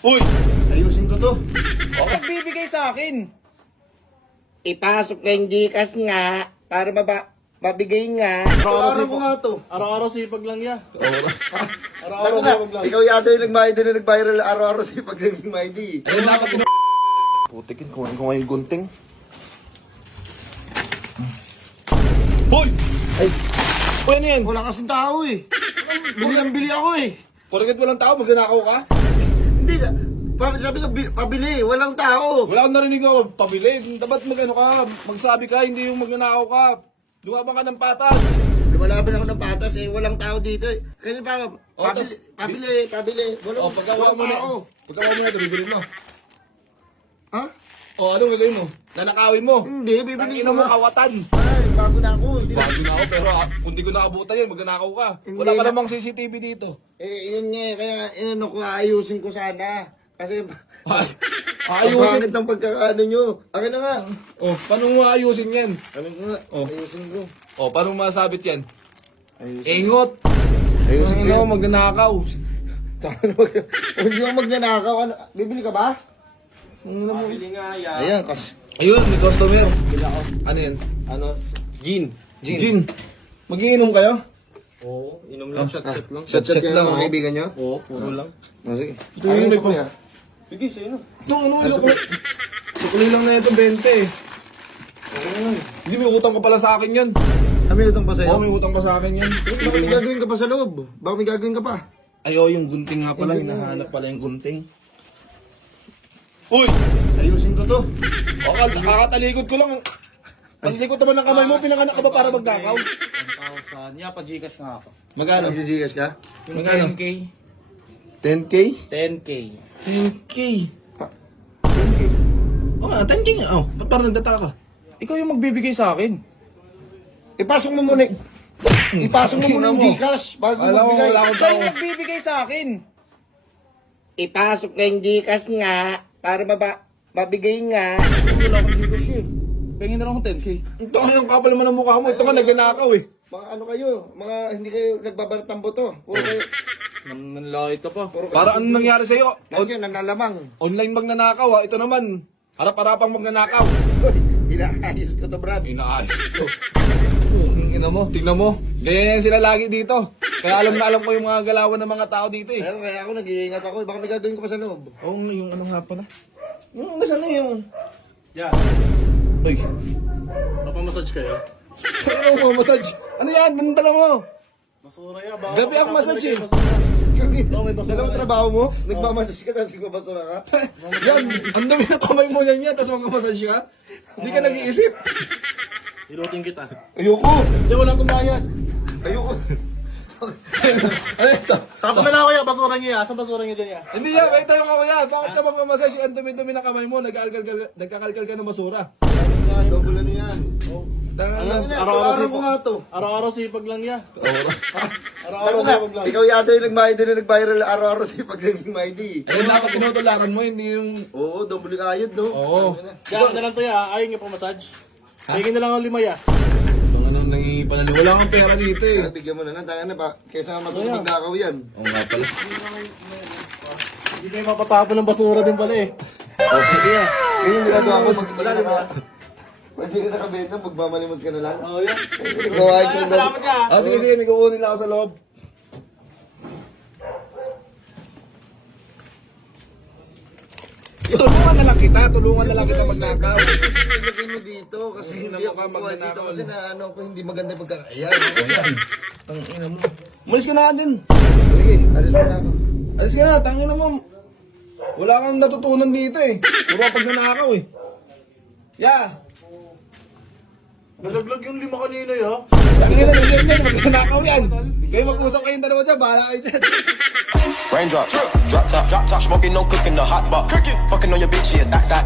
Uy! Ayusin ko to. Bakit bibigay sa akin? Ipasok na yung Gcash nga para mabigay nga. Araw-araw mo nga to. Araw-araw sipag lang ya. Araw-araw Ako na, sipag lang. ikaw yata yung nag-viral araw-araw si pag naging Mighty. Ayun dapat Putikin, kunin ko nga yung gunting. Hoy! Ay, Uy, ano yan? wala kasing tao eh. Bili lang bili ako eh. Porket walang tao, magnanakaw ka? Hindi, sabi ka, pabili, walang tao. Wala akong narinig ako, pabili. Dapat magano ka, magsabi ka, hindi yung magnanakaw ka. Lumabang ka ng patas. Lumalaban ako ng patas eh, walang tao dito eh. Kaya pa, tas- pabili. Walang, O, pagkawa mo na. tao. Pagkawa mo na ito, bibilin mo. Ha? O, anong gagawin mo? Nanakawin mo. Hindi, bibili Tangina ko mo, nga. kawatan. Ay, bago na ako. Hindi na. Bago na ako, pero kung di ko nakabutan yan, magnanakaw ka. Wala Hindi ka na- namang CCTV dito. Yun nga kaya ko ayusin ko sana. Kasi Ay, Ayusin. ayusin. Pangit ang pagkakaano nyo. Akin na nga. O, paano mo ayusin yan? Akin nga. Oh. Ayusin ko. O, paano mo masabit yan? Ayusin. Ingot. Ayusin ko Ayusin yan. mo, magnanakaw. Hindi ako magnanakaw. Ano? Bibili ka ba? Bili nga yan. Ayan, kas. Ayun, may customer. Ano yan? Ano? Gin. Gin. Magiinom kayo? Oo, inom lang, shot lang. Shot-shot Shot-shot yan lang, mga oh. kaibigan nyo? Oo, puro lang. Oh, sige. Ito yung may pa. Sige, sa'yo na. Ito, ano, sukli lang na ito, 20. Hindi, may utang ka pala sa akin yan. May utang pa Oo, sa'yo? may utang pa sa akin yan. Baka may gagawin ka pa sa loob. Baka may gagawin ka pa. Ay, yung gunting nga pala. Hinahanap pala yung gunting. Uy! Ayusin ko to. O, kakatalikod ko lang. Paglikod naman ng kamay mo, pinanganak ka ba para magnakaw? 1,000. Yeah, pa-Gcash nga ako. Magkano? Nagsisigas ka? Yung Magkano? 10K. 10K? 10K. 10K. Oo, 10K nga. Oh, ba't parang nagdata ka? Ikaw yung magbibigay sa akin. Ipasok mo muna. Ipasok mo muna yung Gcash bago mo Alam mo, magbigay. wala akong Ikaw tao. yung magbibigay sa akin. ipasok na yung Gcash nga para mabigay nga. Wala akong Gcash eh. Pengin na lang akong 10K. Ito yung kapal naman ng mukha mo. Ito ka nagnanakaw eh. Mga ano kayo? Mga hindi kayo nagbabalat ng boto. Puro kayo. Nanlalait ka pa. Para ano nangyari sa'yo? Nandiyan, nanalamang. Online magnanakaw ha. Ito naman. Harap-harapang magnanakaw. Inaayos ko to, Brad. Inaayos ko. Tingnan mo. Ganyan sila lagi dito. Kaya alam na alam ko yung mga galawan ng mga tao dito eh. Kaya ako nag-iingat ako. Baka may gagawin ko pa sa loob. Oo, yung ano nga pala. Yung nasaan na yung... Yeah. Uy. Napamassage kayo? Ano mo, massage? Ano yan? Anong dala mo? Basura yan. Baka Gabi ang massage eh. Dalawang trabaho mo? Nagmamassage ka tapos nagbabasura ka? Yan, ang dami ng kamay mo yan yan, tapos magkamassage ka? Hindi ka nag-iisip. Ilutin kita. Ayoko! Hindi, walang kumayad. Ayoko! Ano ito? Tapos na lang ako yan. Basura niyo yan. Saan basura niyo dyan yan? Hindi yan, wait tayo ako yan. Bakit ka magmamassage? Ang dumi-dumi ng kamay mo, nagkakalkal ka ng basura. Double ano yan? Tangan Araw-araw ko nga to. Araw-araw sipag lang yan. Ako na, ikaw yata yung nag-viral araw-araw si pag naging Mighty. Ayun, dapat tinutularan mo, hindi yung... Oo, double kayod, no? Oo. Yan na lang to ya. Ayaw niyo pa massage. Pengin na lang ako 5 ya. Itong ano, nangipanali. Wala kang pera dito eh. Bigyan mo na lang, tanga na ba? Kaysa matulog magnakaw yan. Oo nga pala. Hindi kayo mapatapon ng basura din pala eh. Sige yan. Ganyan yung ginagawa ko pag hindi ka nakabenta, magmamalimos ka na lang. Oo yan. Gawain ko yung Salamat ka. Ah, sige, sige, may kukunin lang ako sa loob. Tulungan na lang kita magnakaw. Ilagay mo dito kasi Hindi hindi na ako mukha kukuha dito magnanakaw. kasi na ano ko hindi maganda pagkakaya. Tangina mo. Umalis ka na nga din. Sige, alis mo na ako. Alis ka na, tangina mo. Wala kang natutunan dito eh. Puro pag nanakaw eh. Yeah. Nalaglag yung 5 kanina ya. Tangina na ganyan, magnanakaw yan. Kayo mag-usap kayong dalawa dyan, bahala kayo dyan. Raindrop, drop top, smoking, no cooking, the hot box. Fucking on your bitch, yeah, that.